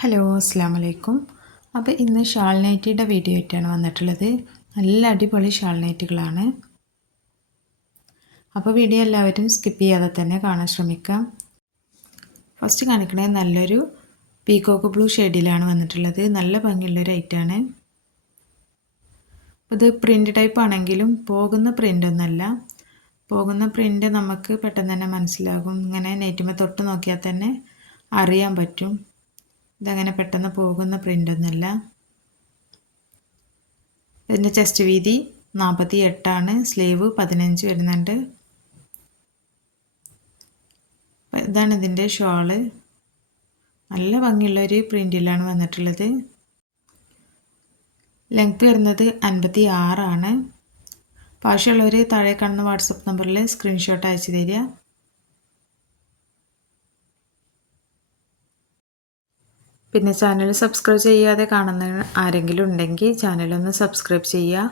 Hello അസ്സലാമു അലൈക്കും. അപ്പോൾ ഇന്ന് ഷാൾ നൈറ്റിയുടെ വീഡിയോ ആയിട്ടാണ് വന്നിട്ടുള്ളത്. നല്ല അടിപൊളി ഷാൾ നൈറ്റുകളാണ്. അപ്പോൾ വീഡിയോ എല്ലാവരും സ്കിപ്പ് ചെയ്യാതെ തന്നെ കാണാൻ ശ്രമിക്കാം. ഫസ്റ്റ് കാണിക്കുന്നത് നല്ലൊരു പീകോക്ക് ബ്ലൂ ഷെയ്ഡിലാണ് വന്നിട്ടുള്ളത്. നല്ല ഭംഗിയുള്ളൊരു ഐറ്റാണ്. ഇത് പ്രിൻ്റ് ടൈപ്പ് ആണെങ്കിലും പോകുന്ന പ്രിൻ്റ് ഒന്നല്ല. പോകുന്ന പ്രിൻ്റ് നമുക്ക് പെട്ടെന്ന് തന്നെ മനസ്സിലാകും. ഇങ്ങനെ നെറ്റിമേ തൊട്ട് നോക്കിയാൽ തന്നെ അറിയാൻ പറ്റും. ഇതങ്ങനെ പെട്ടെന്ന് പോകുന്ന പ്രിൻ്റൊന്നുമല്ല. ഇതിൻ്റെ ചെസ്റ്റ് വീതി 48 സ്ലീവ് 15 വരുന്നുണ്ട്. ഇതാണ് ഇതിൻ്റെ ഷോള്. നല്ല ഭംഗിയുള്ളൊരു പ്രിൻറ്റിലാണ് വന്നിട്ടുള്ളത്. ലെങ്ത്ത് വരുന്നത് 56. ആവശ്യമുള്ളവർ താഴെ കാണുന്ന വാട്സപ്പ് നമ്പറിൽ സ്ക്രീൻഷോട്ട് അയച്ചു തരിക. പിന്നെ ചാനൽ സബ്സ്ക്രൈബ് ചെയ്യാതെ കാണുന്ന ആരെങ്കിലും ഉണ്ടെങ്കിൽ ചാനലൊന്ന് സബ്സ്ക്രൈബ് ചെയ്യുക,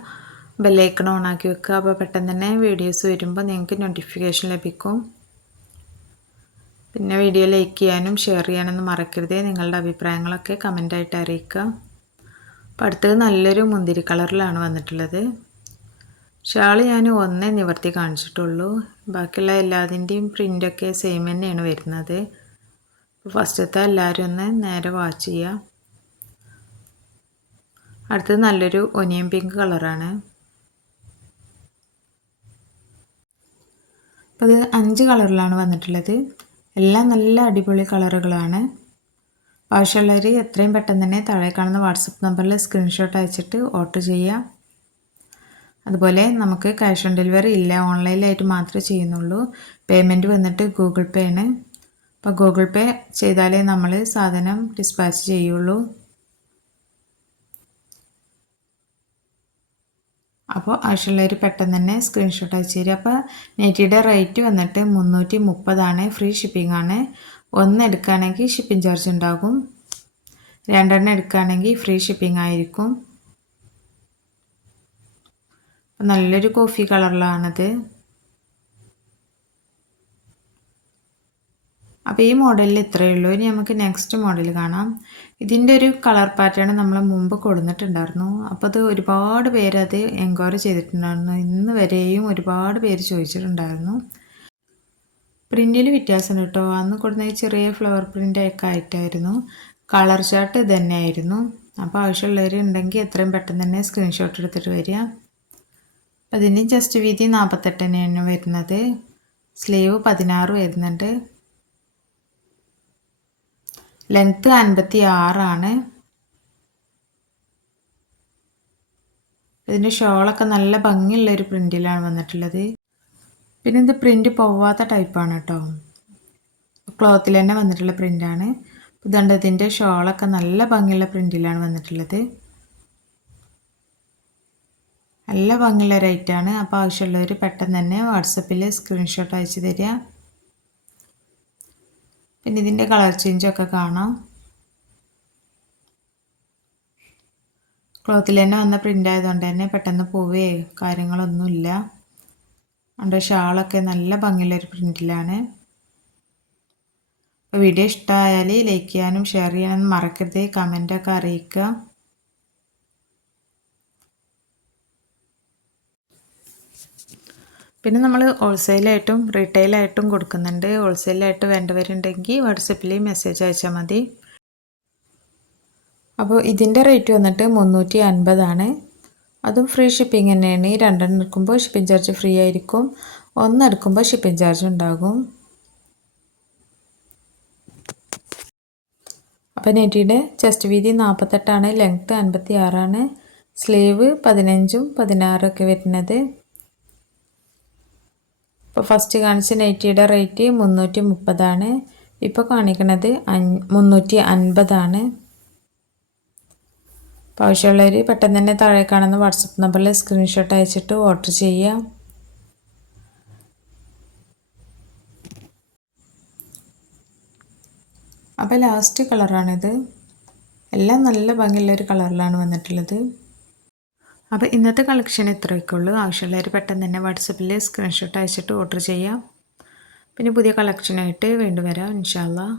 ബെല്ലൈക്കൺ ഓണാക്കി വെക്കുക. അപ്പോൾ പെട്ടെന്ന് തന്നെ വീഡിയോസ് വരുമ്പോൾ നിങ്ങൾക്ക് നോട്ടിഫിക്കേഷൻ ലഭിക്കും. പിന്നെ വീഡിയോ ലൈക്ക് ചെയ്യാനും ഷെയർ ചെയ്യാനൊന്നും മറക്കരുത്. നിങ്ങളുടെ അഭിപ്രായങ്ങളൊക്കെ കമൻ്റായിട്ട് അറിയിക്കുക. അപ്പോൾ അടുത്തത് നല്ലൊരു മുന്തിരി കളറിലാണ് വന്നിട്ടുള്ളത്. ഷാൾ ഞാൻ ഒന്നേ നിവർത്തി കാണിച്ചിട്ടുള്ളൂ. ബാക്കിയുള്ള എല്ലാതിൻ്റെയും പ്രിൻ്റൊക്കെ സെയിം തന്നെയാണ് വരുന്നത്. ഫസ്റ്റത്തെ എല്ലാവരും ഒന്ന് നേരെ വാച്ച് ചെയ്യുക. അടുത്തത് നല്ലൊരു ഒനിയൻ പിങ്ക് കളറാണ്. അപ്പോൾ ഇത് 5 കളറിലാണ് വന്നിട്ടുള്ളത്. എല്ലാം നല്ല അടിപൊളി കളറുകളാണ്. ആവശ്യമുള്ളവർ എത്രയും പെട്ടെന്ന് തന്നെ താഴെ കാണുന്ന വാട്സപ്പ് നമ്പറിൽ സ്ക്രീൻഷോട്ട് അയച്ചിട്ട് ഓർഡർ ചെയ്യുക. അതുപോലെ നമുക്ക് ക്യാഷ് ഓൺ ഡെലിവറി ഇല്ല, ഓൺലൈനിലായിട്ട് മാത്രമേ ചെയ്യുന്നുള്ളൂ. പേയ്മെൻറ്റ് വന്നിട്ട് ഗൂഗിൾ പേ ആണ്. അപ്പോൾ ഗൂഗിൾ പേ ചെയ്താലേ നമ്മൾ സാധനം ഡിസ്പാച്ച് ചെയ്യുള്ളൂ. അപ്പോൾ ആവശ്യമുള്ളവർ പെട്ടെന്ന് തന്നെ സ്ക്രീൻഷോട്ട് അയച്ചു തരിക. അപ്പോൾ നെറ്റിയുടെ റേറ്റ് വന്നിട്ട് 330 ഫ്രീ ഷിപ്പിംഗ് ആണ്. 1 എടുക്കുകയാണെങ്കിൽ ഷിപ്പിംഗ് ചാർജ് ഉണ്ടാകും. 2 എടുക്കുകയാണെങ്കിൽ ഫ്രീ ഷിപ്പിംഗ് ആയിരിക്കും. നല്ലൊരു കോഫി കളറിലാണത്. അപ്പോൾ ഈ മോഡലിൽ ഇത്രയേ ഉള്ളൂ. ഇനി നമുക്ക് നെക്സ്റ്റ് മോഡൽ കാണാം. ഇതിൻ്റെ ഒരു കളർ പാറ്റേൺ നമ്മൾ മുമ്പ് കൊടുത്തിട്ടുണ്ടായിരുന്നു. അപ്പോൾ അത് ഒരുപാട് പേര് അത് എൻക്വയറി ചെയ്തിട്ടുണ്ടായിരുന്നു. ഇന്ന് വരെയും ഒരുപാട് പേര് ചോദിച്ചിട്ടുണ്ടായിരുന്നു. പ്രിൻറ്റിൽ വ്യത്യാസമുണ്ട് കേട്ടോ. അന്ന് കൊടുക്കുന്ന ചെറിയ ഫ്ലവർ പ്രിൻ്റൊക്കെ ആയിട്ടായിരുന്നു. കളർ ചാർട്ട് ഇത് തന്നെയായിരുന്നു. അപ്പോൾ ആവശ്യമുള്ളവർ ഉണ്ടെങ്കിൽ എത്രയും പെട്ടെന്ന് തന്നെ സ്ക്രീൻഷോട്ട് എടുത്തിട്ട് വരിക. അതിന് ജസ്റ്റ് വീതി 48 തന്നെയാണ് വരുന്നത്. സ്ലീവ് 16 വരുന്നുണ്ട്. ലെങ്ത്ത് 56. ഇതിൻ്റെ ഷോളൊക്കെ നല്ല ഭംഗിയുള്ളൊരു പ്രിൻറ്റിലാണ് വന്നിട്ടുള്ളത്. പിന്നെ ഇത് പ്രിൻറ്റ് പോവാത്ത ടൈപ്പാണ് കേട്ടോ. ക്ലോത്തിൽ തന്നെ വന്നിട്ടുള്ള പ്രിൻ്റാണ്. ഇതുണ്ട്, ഇതിൻ്റെ ഷോളൊക്കെ നല്ല ഭംഗിയുള്ള പ്രിൻറ്റിലാണ് വന്നിട്ടുള്ളത്. നല്ല ഭംഗിയുള്ള റേറ്റാണ്. അപ്പോൾ ആവശ്യമുള്ളവർ പെട്ടെന്ന് തന്നെ വാട്സപ്പിൽ സ്ക്രീൻഷോട്ട് അയച്ചു തരിക. പിന്നെ ഇതിൻ്റെ കളർ ചേഞ്ചൊക്കെ കാണാം. ക്ലോത്തിൽ തന്നെ വന്ന പ്രിൻ്റ് ആയതുകൊണ്ട് തന്നെ പെട്ടെന്ന് പോവേ കാര്യങ്ങളൊന്നുമില്ല. അതുകൊണ്ട് ഷാളൊക്കെ നല്ല ഭംഗിയുള്ളൊരു പ്രിൻറ്റിലാണ്. അപ്പോൾ വീഡിയോ ഇഷ്ടമായാൽ ലൈക്ക് ചെയ്യാനും ഷെയർ ചെയ്യാനും മറക്കരുത്. കമൻറ്റൊക്കെ അറിയിക്കുക. പിന്നെ നമ്മൾ ഹോൾസെയിലായിട്ടും റീറ്റെയിലായിട്ടും കൊടുക്കുന്നുണ്ട്. ഹോൾസെയിലായിട്ട് വേണ്ടവരുണ്ടെങ്കിൽ വാട്സപ്പിൽ മെസ്സേജ് അയച്ചാൽ മതി. അപ്പോൾ ഇതിൻ്റെ റേറ്റ് വന്നിട്ട് 350. അതും ഫ്രീ ഷിപ്പിംഗ് തന്നെയാണ്. 2 എടുക്കുമ്പോൾ ഷിപ്പിംഗ് ചാർജ് ഫ്രീ ആയിരിക്കും. 1 എടുക്കുമ്പോൾ ഷിപ്പിംഗ് ചാർജ് ഉണ്ടാകും. അപ്പോൾ നെറ്റിയുടെ ചെസ്റ്റ് വീതി 48, ലെങ്ത്ത് 56, സ്ലീവ് 15ഉം 16 ഒക്കെ വരുന്നത്. ഇപ്പോൾ ഫസ്റ്റ് കാണിച്ച നൈറ്റിയുടെ റേറ്റ് 330. ഇപ്പോൾ കാണിക്കുന്നത് 350. അപ്പോൾ ആവശ്യമുള്ളവർ പെട്ടെന്ന് തന്നെ താഴെ കാണുന്ന വാട്സപ്പ് നമ്പറിൽ സ്ക്രീൻഷോട്ട് അയച്ചിട്ട് ഓർഡർ ചെയ്യുക. അപ്പോൾ ലാസ്റ്റ് കളറാണിത്. എല്ലാം നല്ല ഭംഗിയുള്ളൊരു കളറിലാണ് വന്നിട്ടുള്ളത്. അപ്പോൾ ഇന്നത്തെ കളക്ഷൻ ഇത്രയൊക്കെ ഉള്ളൂ. ആവശ്യമുള്ളവർ പെട്ടെന്ന് തന്നെ വാട്സപ്പിൽ സ്ക്രീൻഷോട്ട് അയച്ചിട്ട് ഓർഡർ ചെയ്യാം. പിന്നെ പുതിയ കളക്ഷനായിട്ട് വീണ്ടും വരാം ഇൻഷാ അല്ലാഹ്.